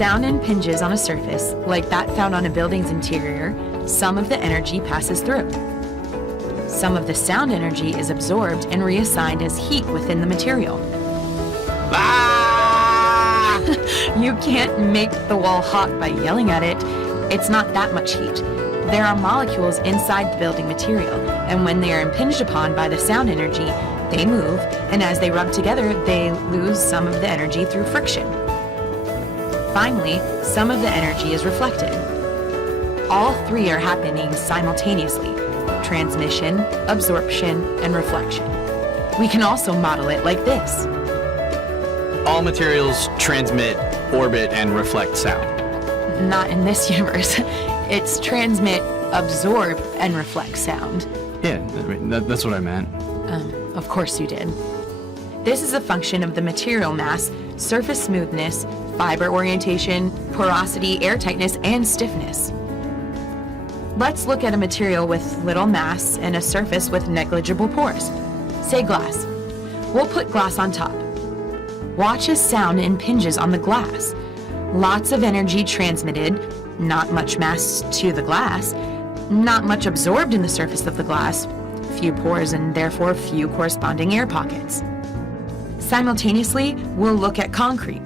sound impinges on a surface, like that found on a building's interior, some of the energy passes through. Some of the sound energy is absorbed and reassigned as heat within the material. Ah! You can't make the wall hot by yelling at it. It's not that much heat. There are molecules inside the building material, and when they are impinged upon by the sound energy, they move, and as they rub together, they lose some of the energy through friction. Finally, some of the energy is reflected. All three are happening simultaneously: transmission, absorption, and reflection. We can also model it like this. All materials transmit, orbit, and reflect sound. Not in this universe. It's transmit, absorb, and reflect sound. Yeah, that's what I meant. Of course you did. This is a function of the material mass, surface smoothness, fiber orientation, porosity, air tightness, and stiffness. Let's look at a material with little mass and a surface with negligible pores. Say glass. We'll put glass on top. Watch as sound impinges on the glass. Lots of energy transmitted, not much mass to the glass, not much absorbed in the surface of the glass, few pores and therefore few corresponding air pockets. Simultaneously, we'll look at concrete.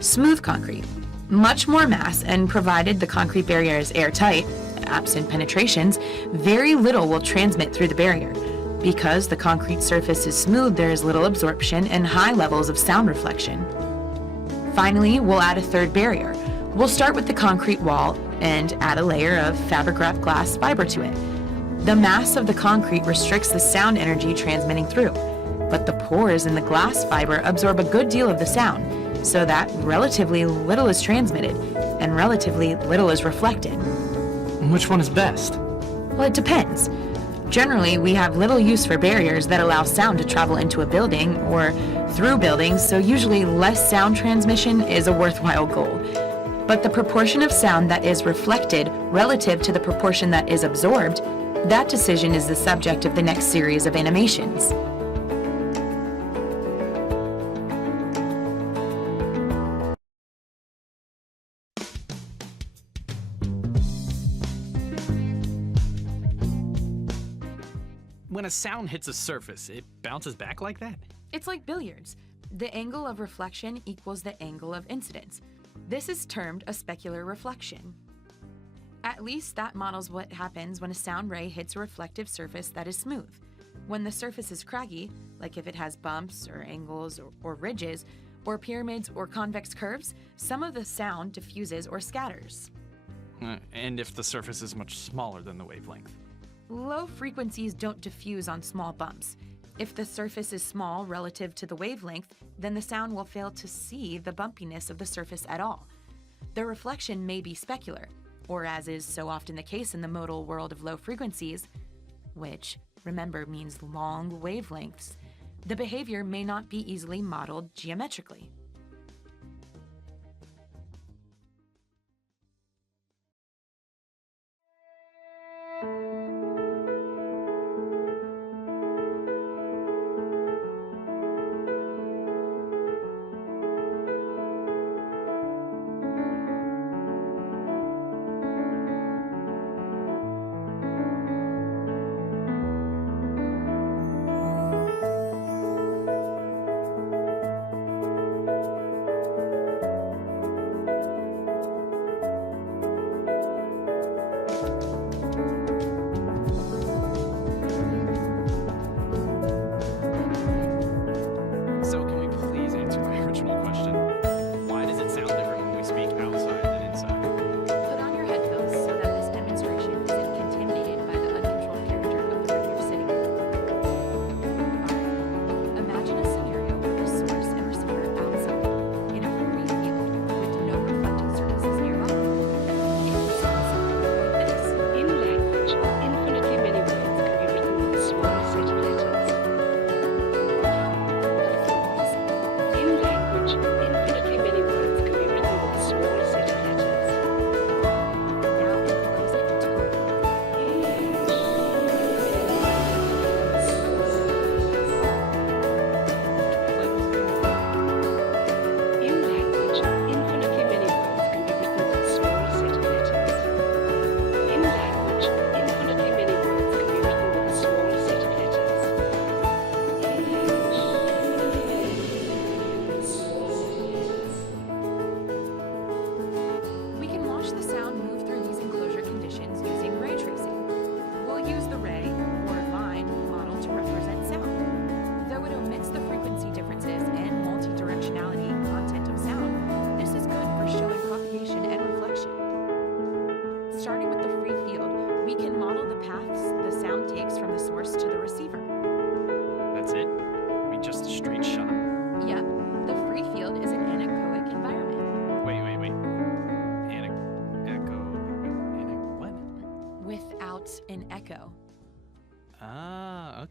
Smooth concrete. Much more mass, and provided the concrete barrier is airtight, absent penetrations, very little will transmit through the barrier. Because the concrete surface is smooth, there is little absorption and high levels of sound reflection. Finally, we'll add a third barrier. We'll start with the concrete wall and add a layer of fabric-wrapped glass fiber to it. The mass of the concrete restricts the sound energy transmitting through, but the pores in the glass fiber absorb a good deal of the sound, so that relatively little is transmitted and relatively little is reflected. Which one is best? Well, it depends. Generally, we have little use for barriers that allow sound to travel into a building or through buildings, so usually less sound transmission is a worthwhile goal. But the proportion of sound that is reflected relative to the proportion that is absorbed, that decision is the subject of the next series of animations. When a sound hits a surface, it bounces back like that? It's like billiards. The angle of reflection equals the angle of incidence. This is termed a specular reflection. At least that models what happens when a sound ray hits a reflective surface that is smooth. When the surface is craggy, like if it has bumps or angles or ridges, or pyramids or convex curves, some of the sound diffuses or scatters. And if the surface is much smaller than the wavelength? Low frequencies don't diffuse on small bumps. If the surface is small relative to the wavelength, then the sound will fail to see the bumpiness of the surface at all. The reflection may be specular, or as is so often the case in the modal world of low frequencies, which, remember, means long wavelengths, the behavior may not be easily modeled geometrically. In language,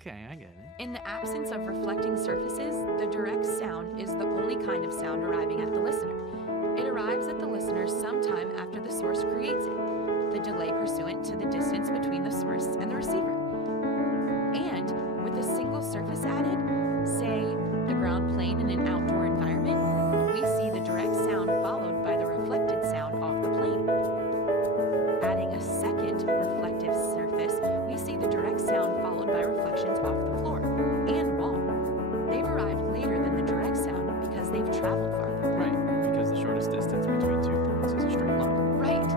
Okay, I get it. In the absence of reflecting surfaces, the direct sound is the only kind of sound arriving at the listener. It arrives at the listener sometime after the source creates it, the delay pursuant to the distance between the source and the receiver. And with a single surface added, say the ground plane in an outdoor environment, we see the direct sound followed by the reflected sound off the plane. Adding a second reflective surface, we see the direct sound followed by reflections off the floor and wall. They've arrived later than the direct sound because they've traveled farther. Right, because the shortest distance between 2 points is a straight line. Right.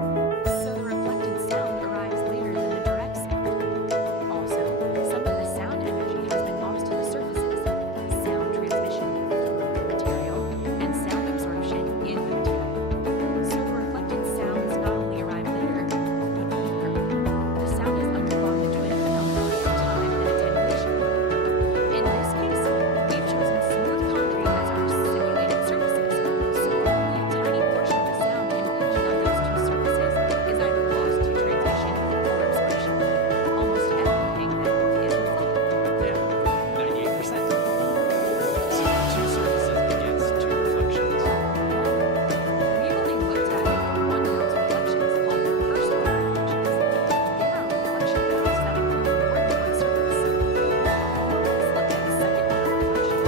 So the reflected sound arrives later than the direct sound. Also, some of the sound energy has been lost to the surfaces, sound transmission through the material, and sound absorption in the material. So the reflected sounds not only arrive later, but deeper. The sound has undergone the twin phenomenon of time and attenuation. In this case, we've chosen smooth concrete as our simulated surfaces, so only a tiny portion of the sound impinging on those two surfaces is either lost to transmission or absorption. Almost everything then is reflected. Yeah, 98%. So 2 surfaces against 2 reflections. We've only looked at one of those reflections called the first order reflections. There are reflection paths that include more than one surface. Let's look at the second order reflection.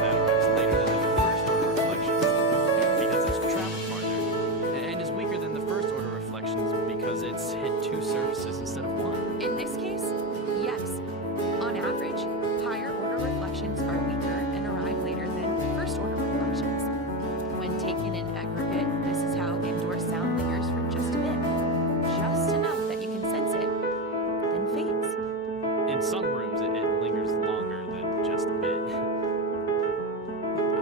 That arrives later than the first order reflections because it's traveled farther, and is weaker than the first order reflections because it's hit 2 surfaces instead of 1. In this case, yes. On average, higher order reflections are weaker and arrive later than first order reflections. When taken in aggregate, this is how indoor sound lingers for just a bit. Just enough that you can sense it, then fades. In some rooms, it lingers longer than just a bit.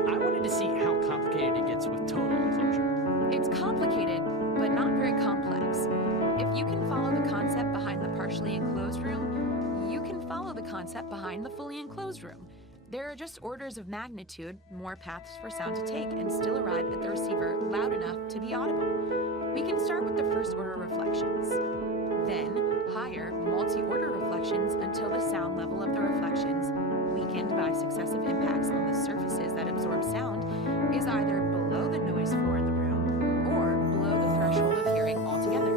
I wanted to see how complicated it gets with total enclosure. It's complicated, but not very complex. If you can follow the concept behind the partially enclosed room, you can follow the concept behind the fully enclosed room. There are just orders of magnitude more paths for sound to take and still arrive at the receiver loud enough to be audible. We can start with the first order reflections. Then, higher multi-order reflections until the sound level of the reflections, weakened by successive impacts on the surfaces that absorb sound, is either below the noise floor in the room or below the threshold of hearing altogether.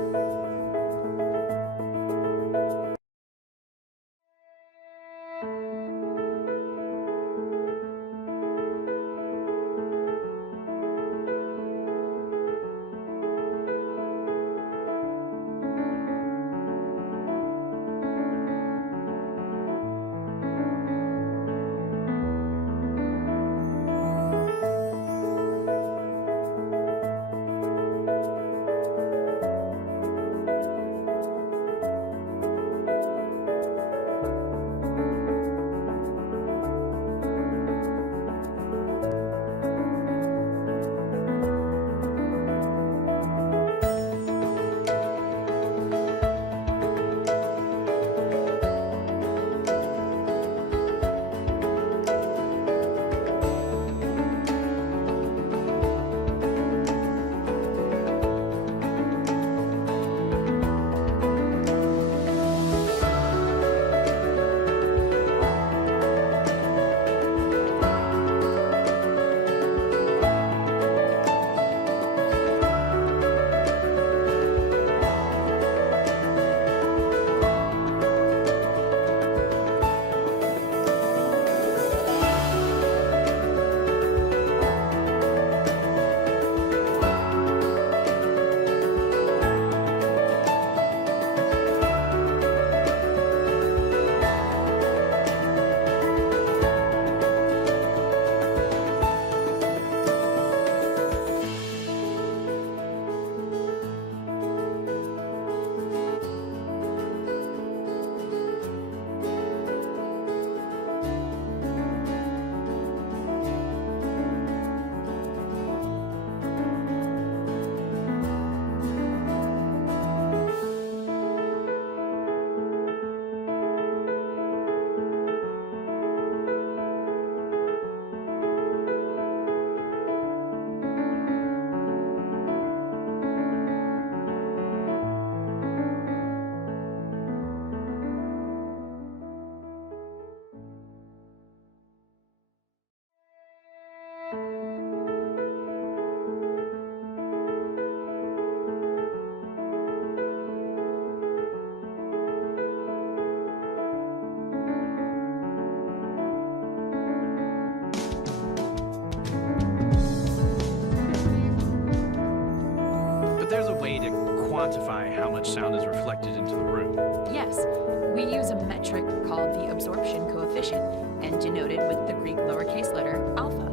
quantify how much sound is reflected into the room? Yes, we use a metric called the absorption coefficient and denoted with the Greek lowercase letter alpha.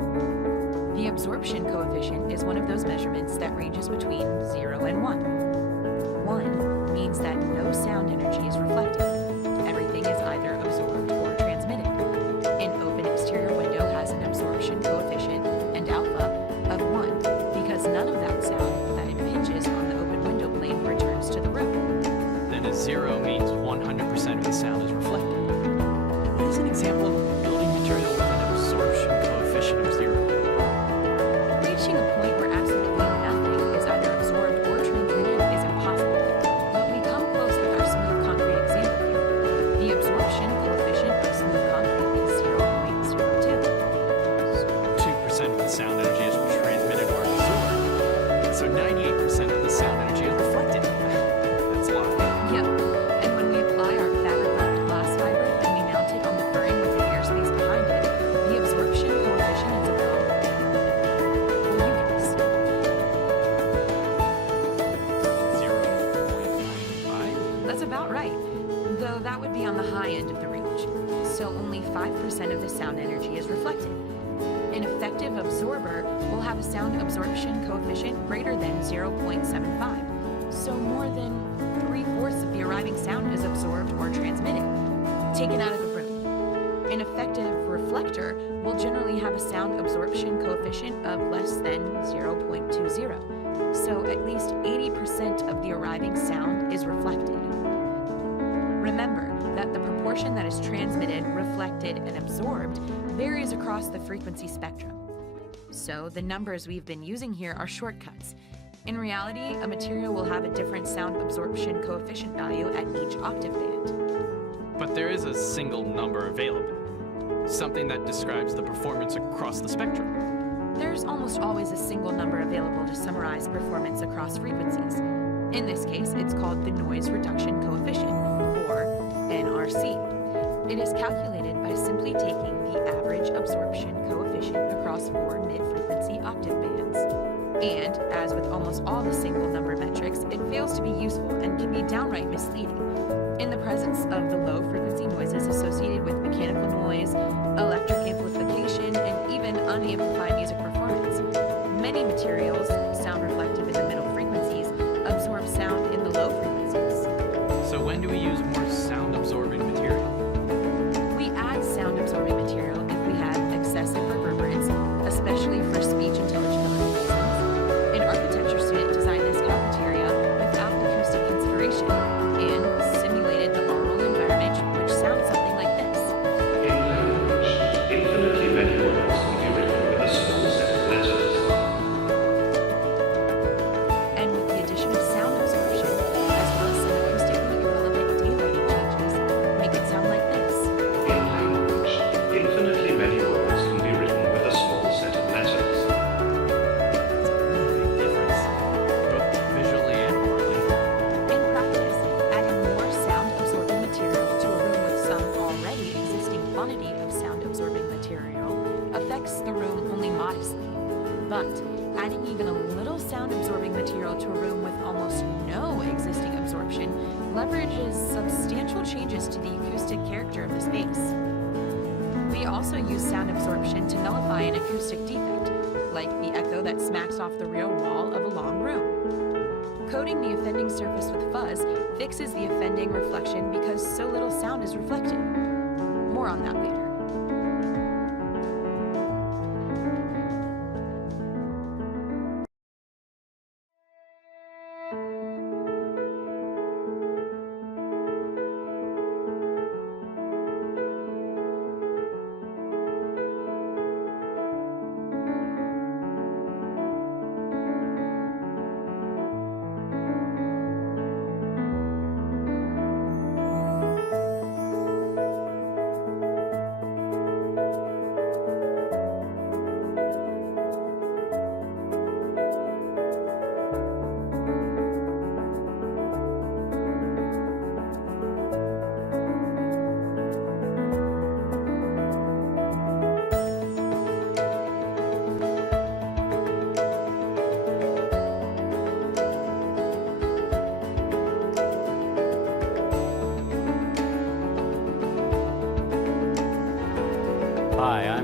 The absorption coefficient is one of those measurements that ranges between 0 and 1. 1 means that no sound energy is reflected. Everything is either absorbed or transmitted. An open exterior window has an absorption coefficient and alpha of 1 because none of that sound that impinges on the open window plane returns to the room. Then a 0 means 100% of the sound is reflected. What is an example of building material with an absorption coefficient of 0? Reaching a point where absolutely nothing is either absorbed or transmitted is impossible, but we come close with our smooth concrete example here. The absorption coefficient of smooth concrete is 0.02. 2% of the sound energy is transmitted or absorbed. So 98% of the sound energy is reflected. That's a lot. Yep, and when we apply our fabric-wrapped glass fiber and we mount it on the furring with the airspace behind it, the absorption coefficient is about, well, you guess. 0.95? That's about right, though that would be on the high end of the range. So only 5% of the sound energy is reflected. An effective absorber will have a sound absorption coefficient greater than 0.75, so more than 3/4 of the arriving sound is absorbed or transmitted, taken out of the room. An effective reflector will generally have a sound absorption coefficient of less than 0.20, so at least 80% of the arriving sound is reflected. Remember that the proportion that is transmitted, reflected, and absorbed varies across the frequency spectrum. So the numbers we've been using here are shortcuts. In reality, a material will have a different sound absorption coefficient value at each octave band. But there is a single number available, something that describes the performance across the spectrum. There's almost always a single number available to summarize performance across frequencies. In this case, it's called the noise reduction coefficient, or NRC. It is calculated by simply taking the average absorption coefficient across 4 mid-frequency octave bands. And, as with almost all the single number metrics, it fails to be useful and can be downright misleading. In the presence of the low frequency noises associated with mechanical noise, electric amplification, and even unamplified music performance, many materials, sound reflective in the middle frequencies, absorb sound in the low frequencies. So when do we use more sound-absorbing material? We add sound-absorbing material if we have excessive reverberance, especially for speech intelligibility reasons. An architecture student designed this cafeteria without acoustic consideration and simulated the oral environment, which sounds something like this. In language, infinitely many words can be written with a small set of letters. And with the addition of sound absorption, as well as some acoustically irrelevant daylighting changes, make it sound like this. In language, infinitely many words can be written with a small set of letters. Big difference, both visually and orally. In practice, adding more sound-absorbing material to a room with some already existing quantity of sound-absorbing material affects the room only modestly. But adding even a little sound-absorbing material to a room with almost no existing absorption leverages substantial changes to the acoustic character of the space. We also use sound absorption to nullify an acoustic defect, like the echo that smacks off the rear wall of a long room. Coating the offending surface with fuzz fixes the offending reflection because so little sound is reflected. More on that later.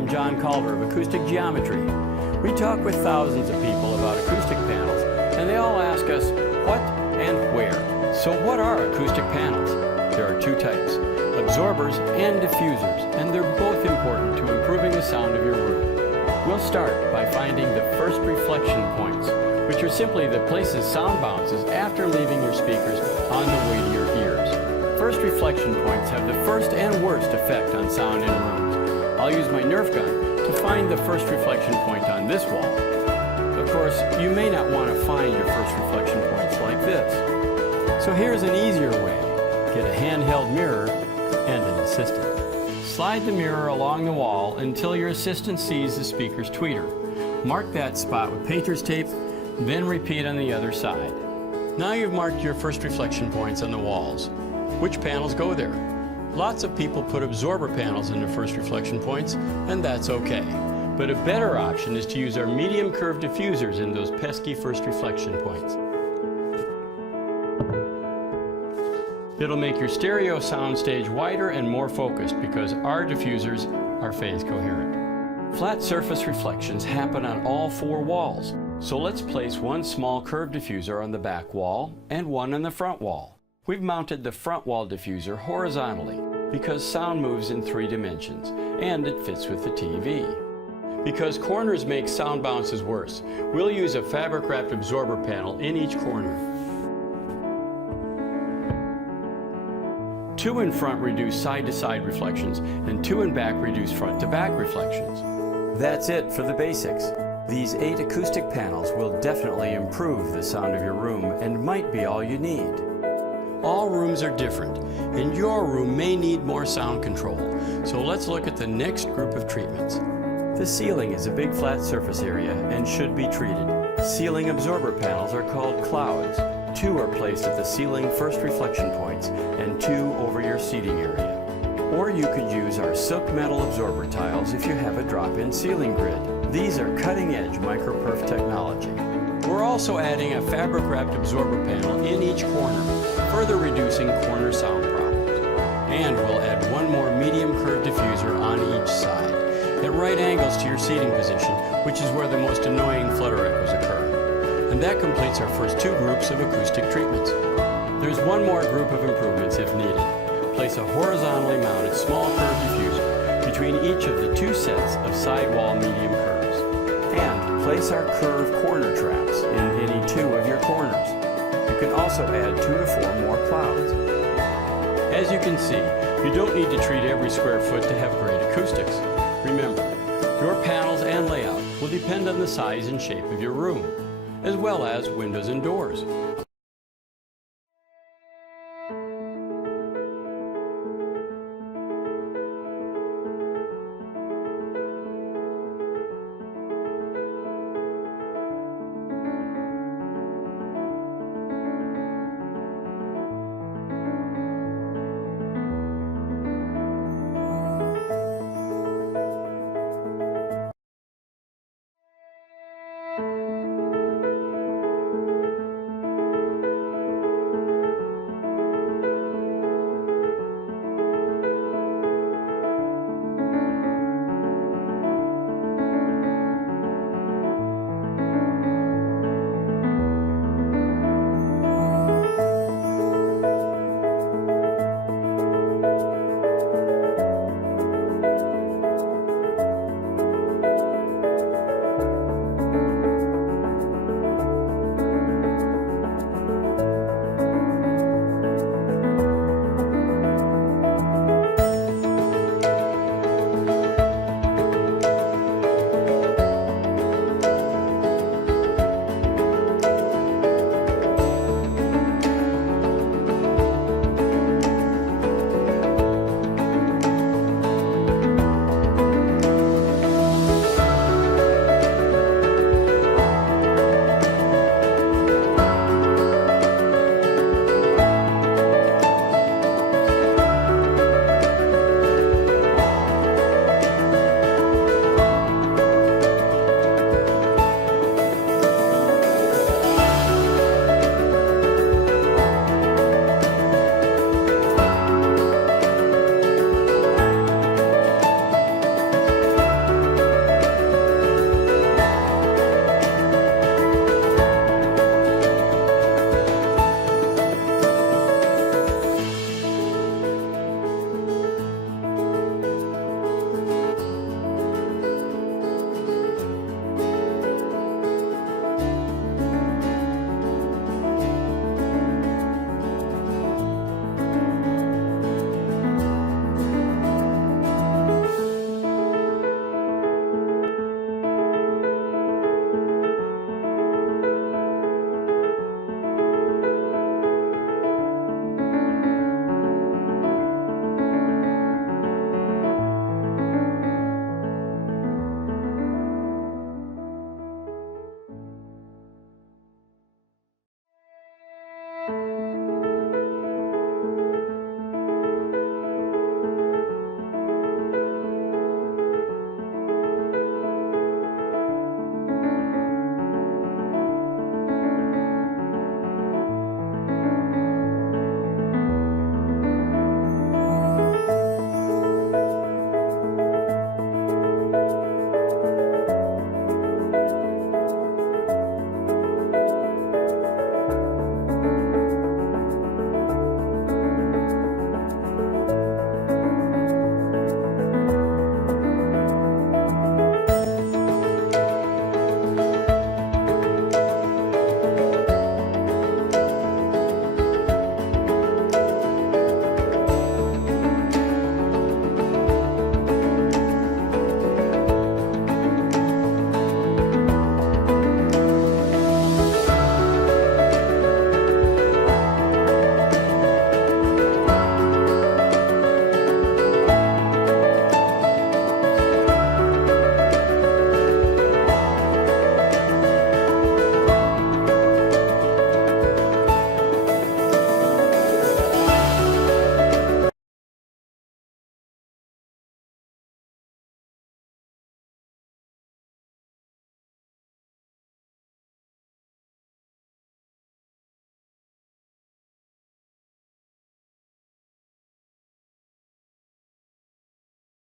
I'm John Calder of Acoustic Geometry. We talk with thousands of people about acoustic panels, and they all ask us what and where. So what are acoustic panels? There are two types, absorbers and diffusers, and they're both important to improving the sound of your room. We'll start by finding the first reflection points, which are simply the places sound bounces after leaving your speakers on the way to your ears. First reflection points have the first and worst effect on sound in rooms. I'll use my Nerf gun to find the first reflection point on this wall. Of course, you may not want to find your first reflection points like this. So here's an easier way. Get a handheld mirror and an assistant. Slide the mirror along the wall until your assistant sees the speaker's tweeter. Mark that spot with painter's tape, then repeat on the other side. Now you've marked your first reflection points on the walls. Which panels go there? Lots of people put absorber panels in their first reflection points, and that's okay. But a better option is to use our medium curved diffusers in those pesky first reflection points. It'll make your stereo soundstage wider and more focused because our diffusers are phase coherent. Flat surface reflections happen on all four walls, so let's place one small curved diffuser on the back wall and one on the front wall. We've mounted the front wall diffuser horizontally because sound moves in 3 dimensions and it fits with the TV. Because corners make sound bounces worse, we'll use a fabric-wrapped absorber panel in each corner. 2 in front reduce side-to-side reflections, and 2 in back reduce front-to-back reflections. That's it for the basics. These 8 acoustic panels will definitely improve the sound of your room and might be all you need. All rooms are different, and your room may need more sound control, so let's look at the next group of treatments. The ceiling is a big flat surface area and should be treated. Ceiling absorber panels are called clouds. 2 are placed at the ceiling first reflection points and 2 over your seating area. Or you could use our silk metal absorber tiles if you have a drop-in ceiling grid. These are cutting-edge microperf technology. We're also adding a fabric-wrapped absorber panel in each corner, further reducing corner sound problems. And we'll add one more medium curved diffuser on each side, at right angles to your seating position, which is where the most annoying flutter echoes occur. And that completes our first 2 groups of acoustic treatments. There's one more group of improvements if needed. Place a horizontally mounted small curved diffuser between each of the 2 sets of sidewall medium curves. And place our curved corner traps in any 2 of your corners. You can also add 2 to 4 more clouds. As you can see, you don't need to treat every square foot to have great acoustics. Remember, your panels and layout will depend on the size and shape of your room, as well as windows and doors.